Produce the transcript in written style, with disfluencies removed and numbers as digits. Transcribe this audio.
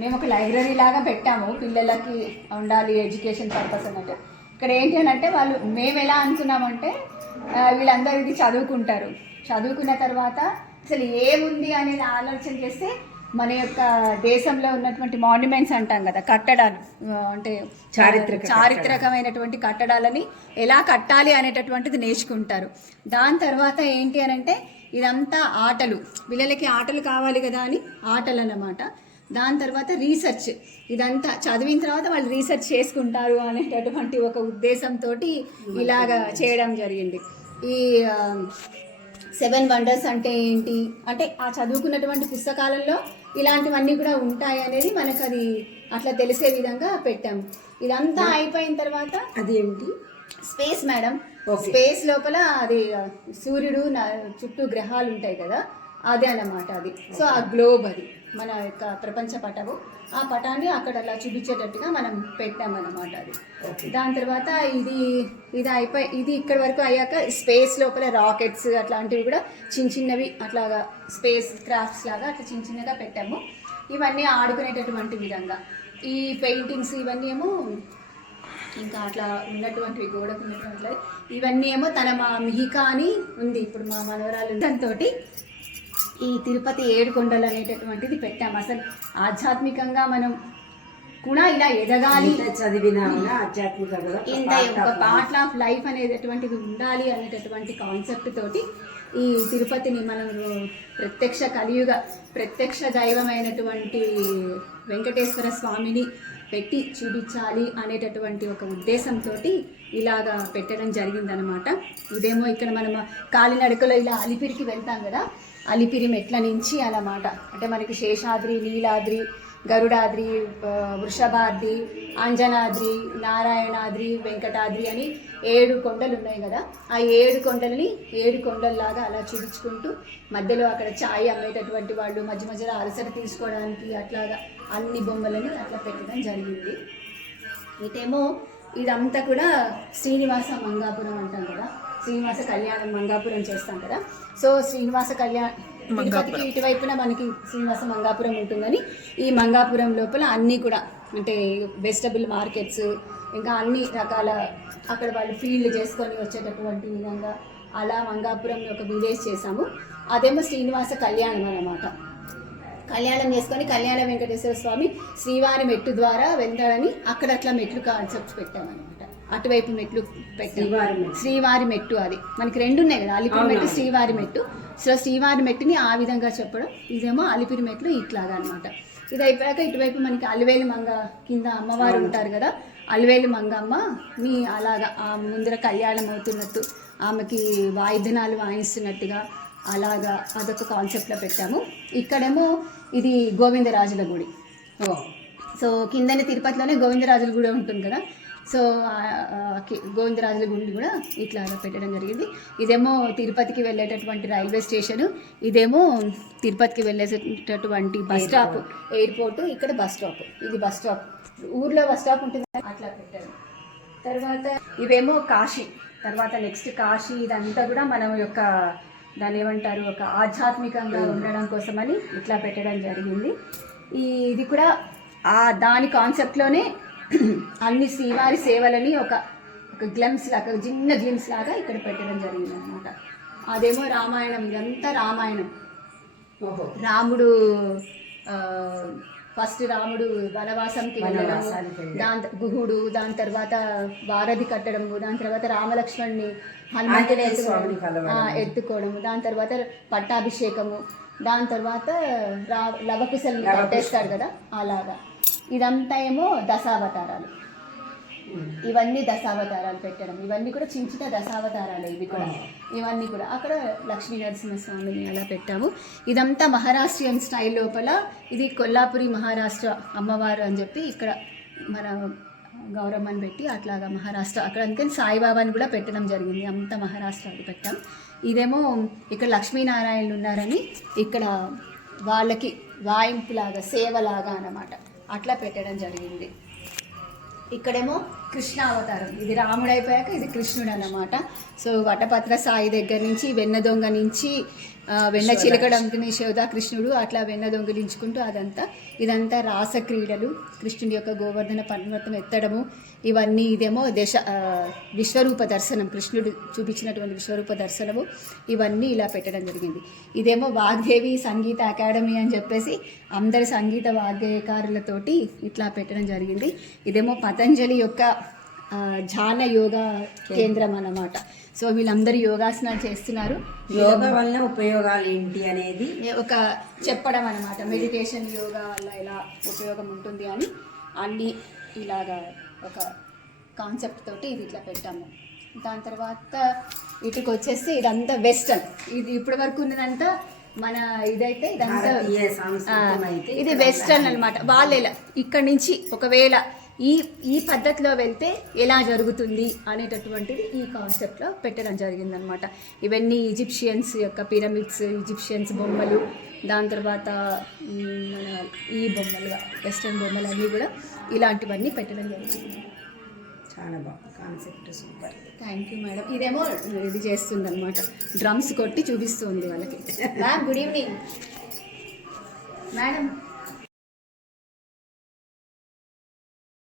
మేము ఒక లైబ్రరీ లాగా పెట్టాము, పిల్లలకి ఉండాలి ఎడ్యుకేషన్ పర్పస్ అన్నట్టు. ఇక్కడ ఏంటి అని అంటే వాళ్ళు మేము ఎలా అనుకున్నామంటే వీళ్ళందరూ ఇది చదువుకుంటారు, చదువుకున్న తర్వాత అసలు ఏముంది అనేది ఆలోచన చేస్తే మన యొక్క దేశంలో ఉన్నటువంటి మాన్యుమెంట్స్ అంటాం కదా, కట్టడాలు అంటే చారిత్రకమైనటువంటి కట్టడాలని ఎలా కట్టాలి అనేటటువంటిది నేర్చుకుంటారు. దాని తర్వాత ఏంటి అని అంటే ఇదంతా ఆటలు, పిల్లలకి ఆటలు కావాలి కదా అని ఆటలు అన్నమాట. దాని తర్వాత రీసెర్చ్, ఇదంతా చదివిన తర్వాత వాళ్ళు రీసెర్చ్ చేసుకుంటారు అనేటటువంటి ఒక ఉద్దేశంతో ఇలాగ చేయడం జరిగింది. ఈ 7 వండర్స్ అంటే ఏంటి అంటే ఆ చదువుకున్నటువంటి పుస్తకాలలో ఇలాంటివన్నీ కూడా ఉంటాయి అనేది మనకు అది అట్లా తెలిసే విధంగా పెట్టాము. ఇదంతా అయిపోయిన తర్వాత అది ఏంటి స్పేస్ మేడం, స్పేస్ లోపల అది సూర్యుడు చుట్టూ గ్రహాలు ఉంటాయి కదా, అదే అన్నమాట అది. సో ఆ గ్లోబ్ అది మన యొక్క ప్రపంచ పటము, ఆ పటాన్ని అక్కడ అలా చూపించేటట్టుగా మనం పెట్టామన్నమాట అది. దాని తర్వాత ఇది అయిపోయి ఇది ఇక్కడ వరకు అయ్యాక స్పేస్ లోపల రాకెట్స్ అట్లాంటివి కూడా చిన్న చిన్నవి అట్లాగా స్పేస్ క్రాఫ్ట్స్ లాగా అట్లా చిన్న చిన్నగా పెట్టాము. ఇవన్నీ ఆడుకునేటటువంటి విధంగా ఈ పెయింటింగ్స్ ఇవన్నీ ఏమో ఇంకా అట్లా ఉన్నటువంటివి గోడకు ఉన్నటువంటి ఇవన్నీ ఏమో మా మిహికా అని ఉంది ఇప్పుడు మా మనవరాలు దాంతో ఈ తిరుపతి 7 కొండలు అనేటటువంటిది పెట్టాము. అసలు ఆధ్యాత్మికంగా మనం కూడా ఇలా ఎదగాలి, చదివినా ఆధ్యాత్మికంగా ఇంత ఒక పార్ట్ ఆఫ్ లైఫ్ అనేటటువంటిది ఉండాలి అనేటటువంటి కాన్సెప్ట్ తోటి ఈ తిరుపతిని మనం ప్రత్యక్ష దైవమైనటువంటి వెంకటేశ్వర స్వామిని పెట్టి చూపించాలి అనేటటువంటి ఒక ఉద్దేశంతో ఇలాగా పెట్టడం జరిగిందనమాట. ఇదేమో ఇక్కడ మనం కాలినడకలో ఇలా అలిపిరికి వెళ్తాం కదా, అలిపిరి మెట్ల నుంచి అన్నమాట. అంటే మనకి శేషాద్రి, నీలాద్రి, గరుడాద్రి, వృషభాద్రి, అంజనాద్రి, నారాయణాద్రి, వెంకటాద్రి అని 7 కొండలు ఉన్నాయి కదా. ఆ 7 కొండలని 7 కొండల్లాగా అలా చూపించుకుంటూ మధ్యలో అక్కడ ఛాయ్ అమ్మేటటువంటి వాళ్ళు మధ్య మధ్యలో అలసట తీసుకోవడానికి అట్లాగా అన్ని బొమ్మలని అట్లా పెట్టడం జరిగింది. ఇటేమో ఇదంతా కూడా శ్రీనివాస మంగాపురం అంటాం కదా, శ్రీనివాస కళ్యాణం మంగాపురం చేస్తాం కదా. సో శ్రీనివాస తిరుపతికి ఇటువైపున మనకి శ్రీనివాస మంగాపురం ఉంటుందని ఈ మంగాపురం లోపల అన్నీ కూడా అంటే వెజిటబుల్ మార్కెట్స్ ఇంకా అన్ని రకాల అక్కడ వాళ్ళు ఫీల్డ్ చేసుకొని వచ్చేటటువంటి విధంగా అలా మంగాపురంలో ఒక విలేజ్ చేసాము. అదేమో శ్రీనివాస కళ్యాణం అన్నమాట. కళ్యాణం చేసుకొని కళ్యాణ వెంకటేశ్వర స్వామి శ్రీవారి మెట్టు ద్వారా వెళ్తాడని అక్కడ అట్లా మెట్లు కాన్సెప్ట్ పెట్టామన్నమాట. అటువైపు మెట్లు పెట్టాము, శ్రీవారి మెట్టు అది మనకి 2 ఉన్నాయి కదా, అలిపిరి మెట్టు, శ్రీవారి మెట్టు. సో శ్రీవారి మెట్టుని ఆ విధంగా చెప్పడం, ఇదేమో అలిపిరి మెట్లు ఇట్లాగా అనమాట. ఇది అయిపోయాక ఇటువైపు మనకి అలివేలు మంగ కింద అమ్మవారు ఉంటారు కదా, అలివేలు మంగమ్మ మీ అలాగా ఆ ముందర కళ్యాణం అవుతున్నట్టు ఆమెకి వాయిద్యనాలు వాయిస్తున్నట్టుగా అలాగా అదొక కాన్సెప్ట్లో పెట్టాము. ఇక్కడేమో ఇది గోవిందరాజుల గుడి. సో కిందనే తిరుపతిలోనే గోవిందరాజుల గుడి ఉంటుంది కదా, సో గోవిందరాజుల గుడిని కూడా ఇట్లా పెట్టడం జరిగింది. ఇదేమో తిరుపతికి వెళ్ళేటటువంటి రైల్వే స్టేషను, ఇదేమో తిరుపతికి వెళ్ళేటటువంటి బస్ స్టాప్, ఎయిర్పోర్టు. ఇక్కడ బస్ స్టాప్, ఇది బస్ స్టాప్, ఊర్లో బస్ స్టాప్ ఉంటుంది అట్లా పెట్టారు. తర్వాత ఇవేమో కాశీ, తర్వాత నెక్స్ట్ కాశీ. ఇదంతా కూడా మనం యొక్క దాన్ని ఏమంటారు ఒక ఆధ్యాత్మికంగా ఉండడం కోసమని ఇట్లా పెట్టడం జరిగింది. ఇది కూడా దాని కాన్సెప్ట్లోనే అన్ని శ్రీవారి సేవలని ఒక గ్లిమ్స్ లాగా, చిన్న గ్లిమ్స్ లాగా ఇక్కడ పెట్టడం జరిగింది అనమాట. అదేమో రామాయణం, ఇదంతా రామాయణం. రాముడు ఫస్ట్ రాముడు వనవాసంకి వెళ్ళడము, గుహుడు, దాని తర్వాత వారధి కట్టడము, దాని తర్వాత రామలక్ష్మణ్ని హనుమంతుని ఎత్తుకోవడము, దాని తర్వాత పట్టాభిషేకము, దాని తర్వాత లవకుశల్ని కట్టేస్తాడు కదా అలాగా. ఇదంతా ఏమో దశావతారాలు, ఇవన్నీ దశావతారాలు పెట్టడం, ఇవన్నీ కూడా చిన్న చిన్న దశావతారాలు ఇవి కూడా. ఇవన్నీ కూడా అక్కడ లక్ష్మీ నరసింహస్వామిని అలా పెట్టాము. ఇదంతా మహారాష్ట్రియన్ స్టైల్ లోపల, ఇది కొల్లాపురి మహారాష్ట్ర అమ్మవారు అని చెప్పి ఇక్కడ మన గౌరమ్మని పెట్టి అట్లాగా మహారాష్ట్ర అక్కడ, అందుకని సాయిబాబాని కూడా పెట్టడం జరిగింది. అంతా మహారాష్ట్ర అది పెట్టాం. ఇదేమో ఇక్కడ లక్ష్మీనారాయణులు ఉన్నారని ఇక్కడ వాళ్ళకి వాయింపులాగా సేవలాగా అన్నమాట అట్లా పెట్టడం జరిగింది. ఇక్కడేమో కృష్ణ అవతారం, ఇది రాముడు అయిపోయాక ఇది కృష్ణుడు అన్నమాట. సో వటపత్ర సాయి దగ్గర నుంచి, వెన్న దొంగ నుంచి వెన్న చిలకడానికి యశోద కృష్ణుడు అట్లా వెన్న దొంగిలించుకుంటూ ఇదంతా రాస క్రీడలు, కృష్ణుడి యొక్క గోవర్ధన పర్వతం ఎత్తడము, ఇవన్నీ ఇదేమో విశ్వరూప దర్శనం, కృష్ణుడు చూపించినటువంటి విశ్వరూప దర్శనము, ఇవన్నీ ఇలా పెట్టడం జరిగింది. ఇదేమో వాగ్దేవి సంగీత అకాడమీ అని చెప్పేసి అందరి సంగీత వాగ్గేయకారులతోటి ఇట్లా పెట్టడం జరిగింది. ఇదేమో పతంజలి యొక్క ధ్యాన యోగా కేంద్రం అన్నమాట. సో వీళ్ళందరూ యోగాసనాలు చేస్తున్నారు. యోగా వల్ల ఉపయోగాలు ఏంటి అనేది ఒక చెప్పడం అన్నమాట. మెడిటేషన్ యోగా వల్ల ఎలా ఉపయోగం ఉంటుంది అని అన్నీ ఇలాగా ఒక కాన్సెప్ట్ తోటి ఇది ఇట్లా పెట్టాము. దాని తర్వాత ఇటుకు వచ్చేసి ఇదంతా వెస్టర్న్, ఇది ఇప్పటి వరకు ఉన్నదంతా మన ఇదైతే ఇదంతా భారతీయ సంస్కృతం అయితే ఇది వెస్టర్న్ అనమాట. వాళ్ళు ఎలా ఇక్కడి నుంచి ఒకవేళ ఈ పద్ధతిలో వెళ్తే ఎలా జరుగుతుంది అనేటటువంటిది ఈ కాన్సెప్ట్లో పెట్టడం జరిగిందనమాట. ఇవన్నీ ఈజిప్షియన్స్ యొక్క పిరమిడ్స్, ఈజిప్షియన్స్ బొమ్మలు, దాని తర్వాత మన ఈ బొమ్మలు వెస్టర్న్ బొమ్మలు అన్నీ కూడా ఇలాంటివన్నీ పెట్టడం జరిగింది. చాలా బాగుంది concept, super. Thank you madam. ఇదేమో ఇది చేస్తుంది అనమాట, డ్రమ్స్ కొట్టి చూపిస్తుంది వాళ్ళకి. Ma'am good evening madam.